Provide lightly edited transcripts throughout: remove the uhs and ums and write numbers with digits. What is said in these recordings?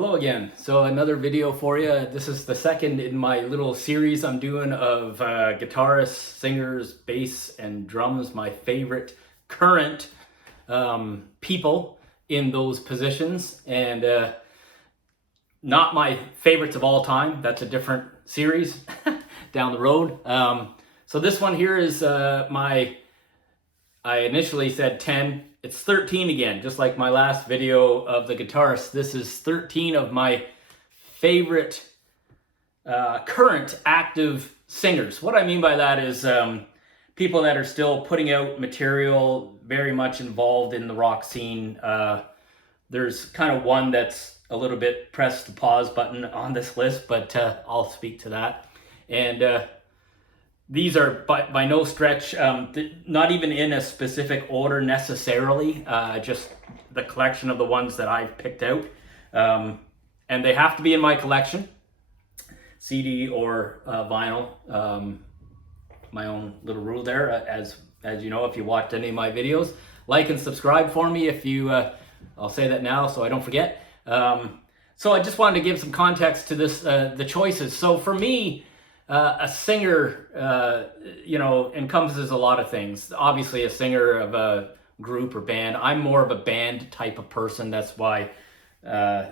Hello again. So another video for you. This is the second in my little series I'm doing of guitarists, singers, bass, and drums. My favorite current people in those positions, and not my favorites of all time. That's a different series down the road. So this one here is I initially said 10. It's 13 again, just like my last video of the guitarist. This is 13 of my favorite current active singers. What I mean by that is people that are still putting out material, very much involved in the rock scene. There's kind of one that's a little bit press the pause button on this list, but I'll speak to that. And these are by no stretch, not even in a specific order necessarily, just the collection of the ones that I've picked out. And they have to be in my collection, CD or vinyl. My own little rule there, as you know, if you watched any of my videos. Like and subscribe for me if you, I'll say that now so I don't forget. So I just wanted to give some context to this, the choices. So for me, a singer, encompasses a lot of things. Obviously, a singer of a group or band. I'm more of a band type of person. That's why, I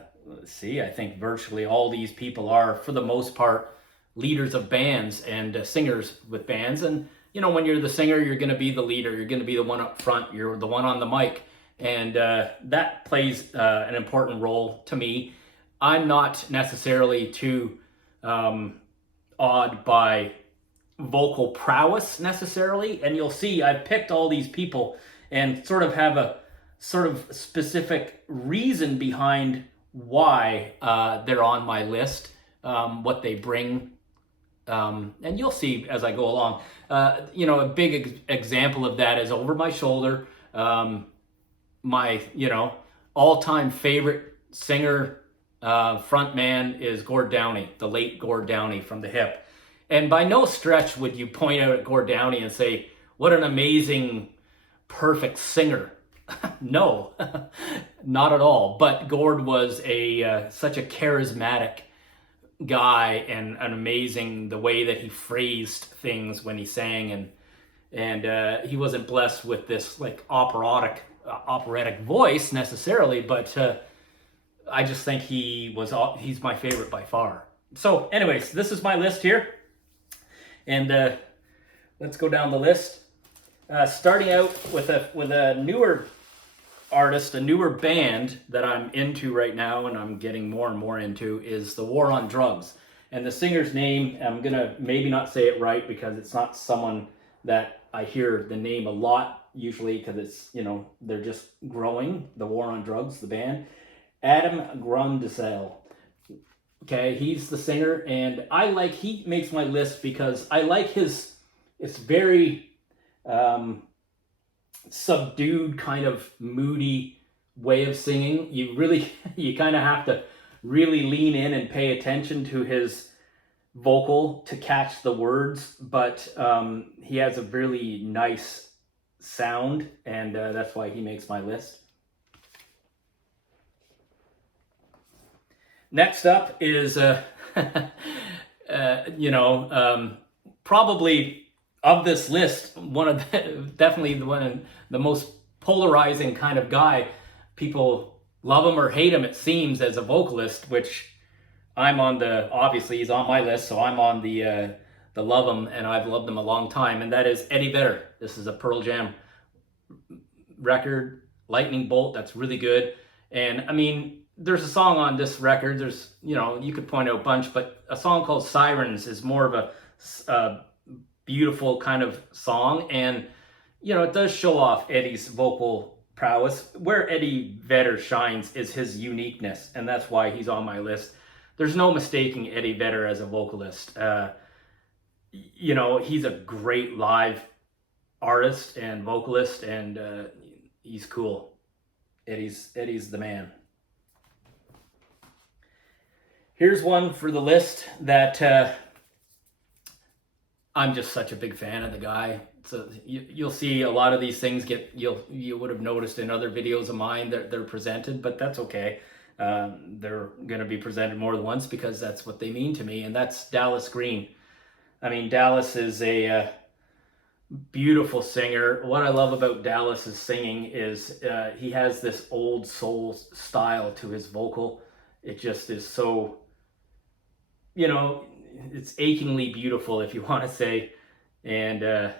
think virtually all these people are, for the most part, leaders of bands and singers with bands. And, when you're the singer, you're going to be the leader. You're going to be the one up front. You're the one on the mic. And that plays an important role to me. I'm not necessarily too awed by vocal prowess necessarily, and you'll see I've picked all these people and sort of have a sort of specific reason behind why they're on my list, what they bring, and you'll see as I go along. A big example of that is Over My Shoulder. My all-time favorite singer, front man is Gord Downie, the late Gord Downie from The Hip. And by no stretch would you point out at Gord Downie and say, what an amazing, perfect singer. No, not at all. But Gord was such a charismatic guy, and an amazing, the way that he phrased things when he sang. And he wasn't blessed with this like operatic voice necessarily, but I just think he's my favorite by far. So anyways, this is my list here. And let's go down the list. Starting out with a newer artist, a newer band that I'm into right now, and I'm getting more and more into, is The War on Drugs. And the singer's name, I'm gonna maybe not say it right because it's not someone that I hear the name a lot usually, because it's, they're just growing. The War on Drugs, the band. Adam Grundisel. Okay, he's the singer, and he makes my list because I like it's very subdued, kind of moody way of singing. You kind of have to really lean in and pay attention to his vocal to catch the words, but he has a really nice sound, and that's why he makes my list. Next up is, probably of this list, definitely the most polarizing kind of guy. People love him or hate him, it seems, as a vocalist, which obviously he's on my list, so I'm on the love him, and I've loved him a long time, and that is Eddie Vedder. This is a Pearl Jam record, Lightning Bolt, that's really good. And I mean, there's a song on this record, there's, you could point out a bunch, but a song called Sirens is more of a beautiful kind of song. And, it does show off Eddie's vocal prowess. Where Eddie Vedder shines is his uniqueness, and that's why he's on my list. There's no mistaking Eddie Vedder as a vocalist. He's a great live artist and vocalist, and he's cool. Eddie's the man. Here's one for the list that I'm just such a big fan of the guy. So you'll see a lot of these things you would have noticed in other videos of mine that they're presented, but that's okay. They're going to be presented more than once because that's what they mean to me, and that's Dallas Green. I mean, Dallas is a beautiful singer. What I love about Dallas's singing is he has this old soul style to his vocal. It just is so, you know, it's achingly beautiful, if you want to say. And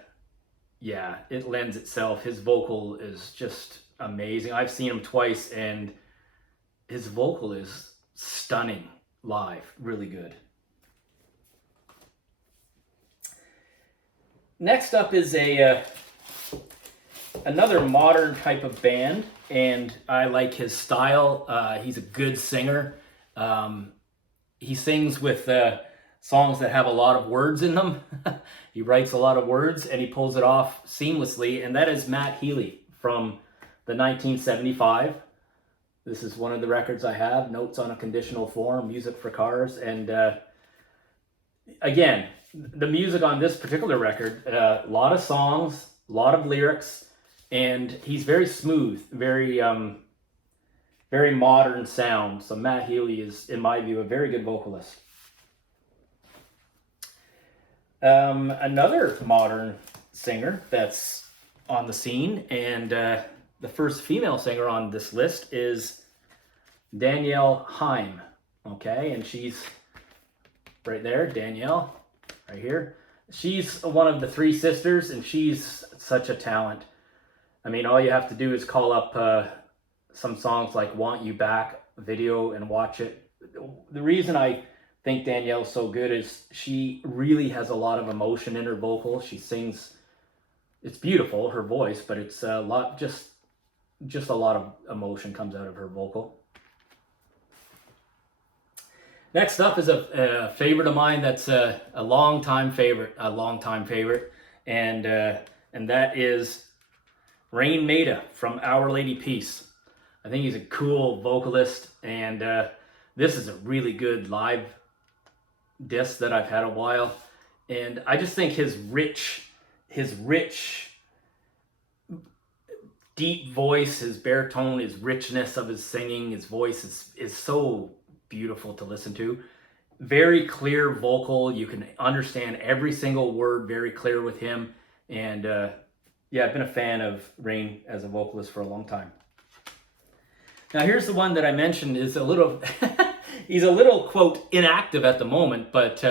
yeah, it lends itself. His vocal is just amazing. I've seen him twice, and his vocal is stunning live. Really good. Next up is another modern type of band, and I like his style. He's a good singer. He sings with songs that have a lot of words in them. He writes a lot of words, and he pulls it off seamlessly, and that is Matt Healy from the 1975. This is one of the records I have, Notes on a Conditional Form, Music for Cars, and again, the music on this particular record, a lot of songs, a lot of lyrics, and he's very smooth, very very modern sound. So Matt Healy is, in my view, a very good vocalist. Another modern singer that's on the scene, and the first female singer on this list is Danielle Haim. Okay, and she's right there, Danielle, right here. She's one of the three sisters, and she's such a talent. I mean, all you have to do is call up some songs like Want You Back video and watch it. The reason I think Danielle's so good is she really has a lot of emotion in her vocal. She sings, it's beautiful, her voice, but it's a lot, just a lot of emotion comes out of her vocal. Next up is a favorite of mine that's a long-time favorite, and that is Rain Maida from Our Lady Peace. I think he's a cool vocalist, and this is a really good live disc that I've had a while, and I just think his rich, deep voice, his baritone, his richness of his singing, his voice is so beautiful to listen to. Very clear vocal. You can understand every single word very clear with him. And yeah, I've been a fan of Rain as a vocalist for a long time. Now here's the one that I mentioned is a little, he's a little, quote, inactive at the moment, but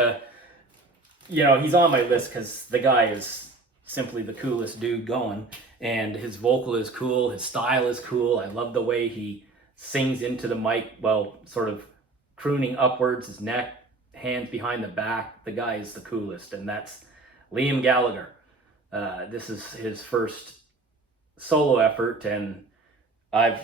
you know, he's on my list because the guy is simply the coolest dude going, and his vocal is cool, his style is cool. I love the way he sings into the mic, well, sort of crooning upwards, his neck, hands behind the back. The guy is the coolest, and that's Liam Gallagher. This is his first solo effort, and I've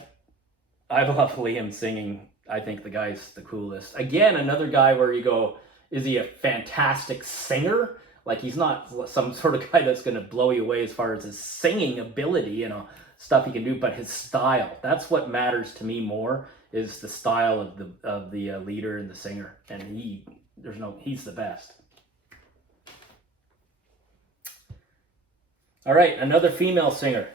loved Liam singing. I think the guy's the coolest. Again, another guy where you go, is he a fantastic singer? Like, he's not some sort of guy that's going to blow you away as far as his singing ability, you know, stuff he can do, but his style. That's what matters to me more, is the style of the leader and the singer, and he's the best. All right, another female singer,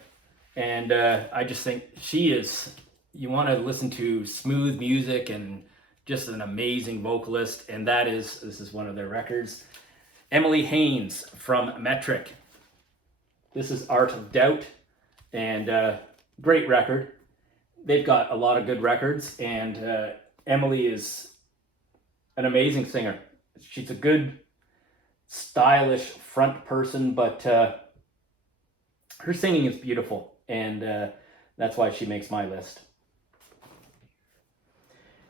and I just think she is. You want to listen to smooth music and just an amazing vocalist, and this is one of their records. Emily Haines from Metric. This is Art of Doubt, and great record. They've got a lot of good records, and Emily is an amazing singer. She's a good, stylish front person, but her singing is beautiful, and that's why she makes my list.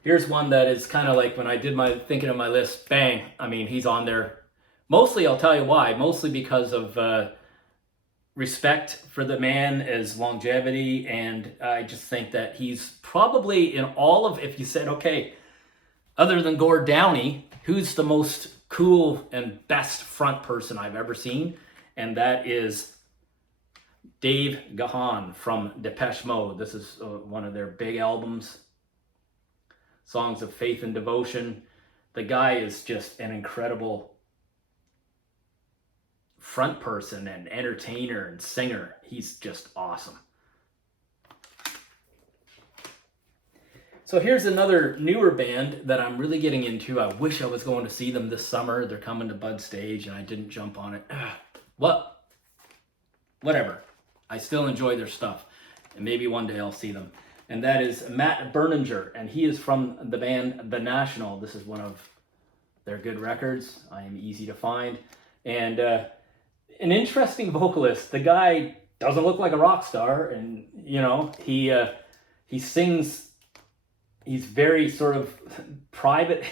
Here's one that is kind of like when I did my thinking of my list, bang, I mean, he's on there. Mostly, I'll tell you why, mostly because of respect for the man, his longevity, and I just think that he's probably in all of, if you said, okay, other than Gord Downie, who's the most cool and best front person I've ever seen? And that is Dave Gahan from Depeche Mode. This is one of their big albums, Songs of Faith and Devotion. The guy is just an incredible front person and entertainer and singer. He's just awesome. So here's another newer band that I'm really getting into. I wish I was going to see them this summer. They're coming to Bud Stage and I didn't jump on it. What? Whatever. I still enjoy their stuff. And maybe one day I'll see them. And that is Matt Berninger. And he is from the band The National. This is one of their good records. I am easy to find. And an interesting vocalist. The guy doesn't look like a rock star. And, you know, he sings... He's very sort of private,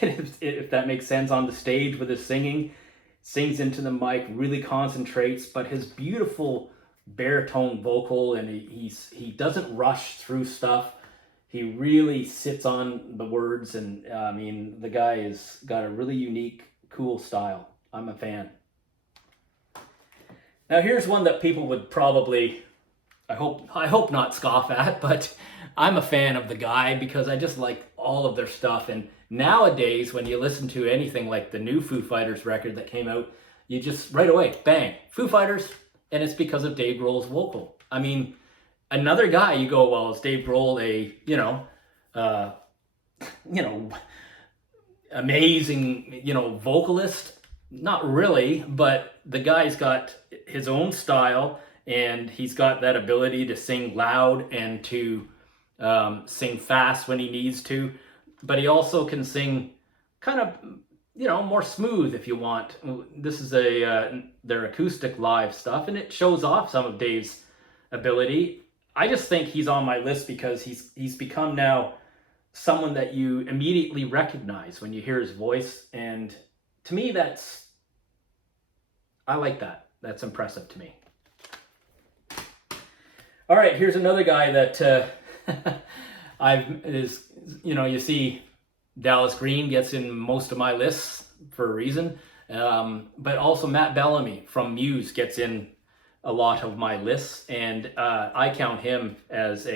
if that makes sense, on the stage with his singing. Sings into the mic, really concentrates, but his beautiful baritone vocal, and he doesn't rush through stuff. He really sits on the words, and I mean, the guy has got a really unique, cool style. I'm a fan. Now here's one that people would probably, I hope not scoff at, but I'm a fan of the guy because I just like all of their stuff. And nowadays, when you listen to anything like the new Foo Fighters record that came out, you just right away, bang, Foo Fighters, and it's because of Dave Grohl's vocal. I mean, another guy, you go, well, is Dave Grohl amazing, vocalist? Not really, but the guy's got his own style, and he's got that ability to sing loud and to sing fast when he needs to, but he also can sing kind of, more smooth if you want. This is their acoustic live stuff, and it shows off some of Dave's ability. I just think he's on my list because he's become now someone that you immediately recognize when you hear his voice, and to me, I like that. That's impressive to me. All right, here's another guy that you see Dallas Green gets in most of my lists for a reason, but also Matt Bellamy from Muse gets in a lot of my lists, and I count him as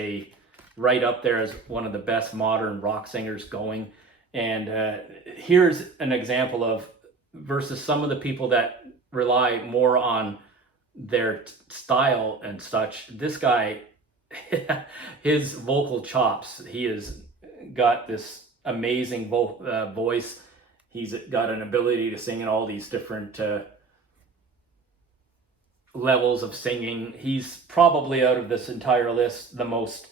right up there as one of the best modern rock singers going. And here's an example of versus some of the people that rely more on their style and such. This guy, his vocal chops, he has got this amazing voice. He's got an ability to sing in all these different levels of singing. He's probably, out of this entire list, the most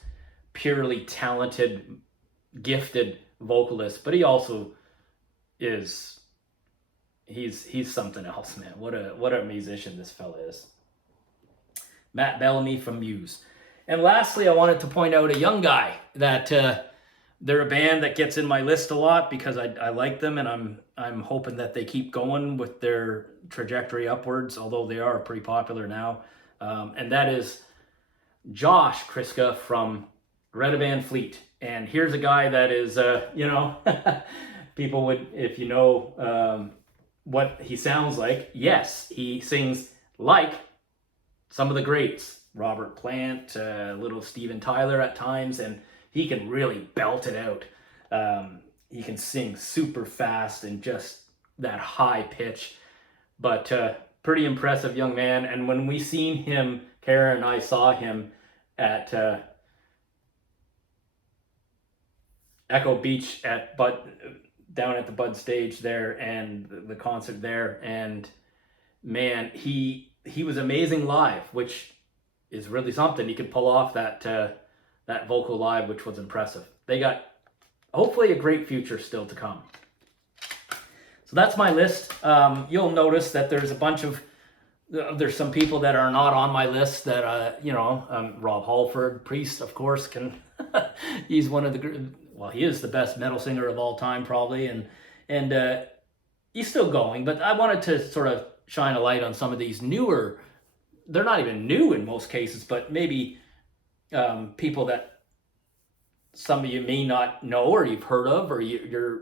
purely talented, gifted vocalist, but he also is, he's something else, man. What a musician this fella is. Matt Bellamy from Muse. And lastly, I wanted to point out a young guy that they're a band that gets in my list a lot because I like them, and I'm hoping that they keep going with their trajectory upwards, although they are pretty popular now. And that is Josh Kriska from Greta Van Fleet. And here's a guy that is, people would, if you know what he sounds like, yes, he sings like some of the greats, Robert Plant, little Steven Tyler at times, and he can really belt it out. He can sing super fast and just that high pitch, but pretty impressive young man. And when we seen him, Kara and I saw him at Echo Beach down at the Bud Stage there, and the concert there, and man, he was amazing live, which is really something. He could pull off that vocal live, which was impressive. They got hopefully a great future still to come. So that's my list. You'll notice that there's there's some people that are not on my list that Rob Halford, Priest, of course, he's one of he is the best metal singer of all time probably, and he's still going, but I wanted to sort of shine a light on some of these newer, they're not even new in most cases, but maybe people that some of you may not know or you've heard of, or you're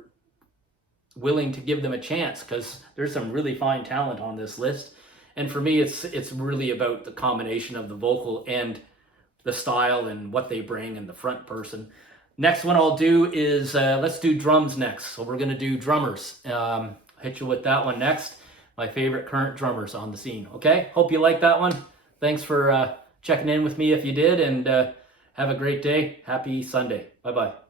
willing to give them a chance, because there's some really fine talent on this list. And for me, it's really about the combination of the vocal and the style and what they bring in the front person. Next one I'll do is, let's do drums next. So we're going to do drummers. Hit you with that one next. My favorite current drummers on the scene. Okay, hope you like that one. Thanks for checking in with me if you did, and have a great day. Happy Sunday. Bye-bye.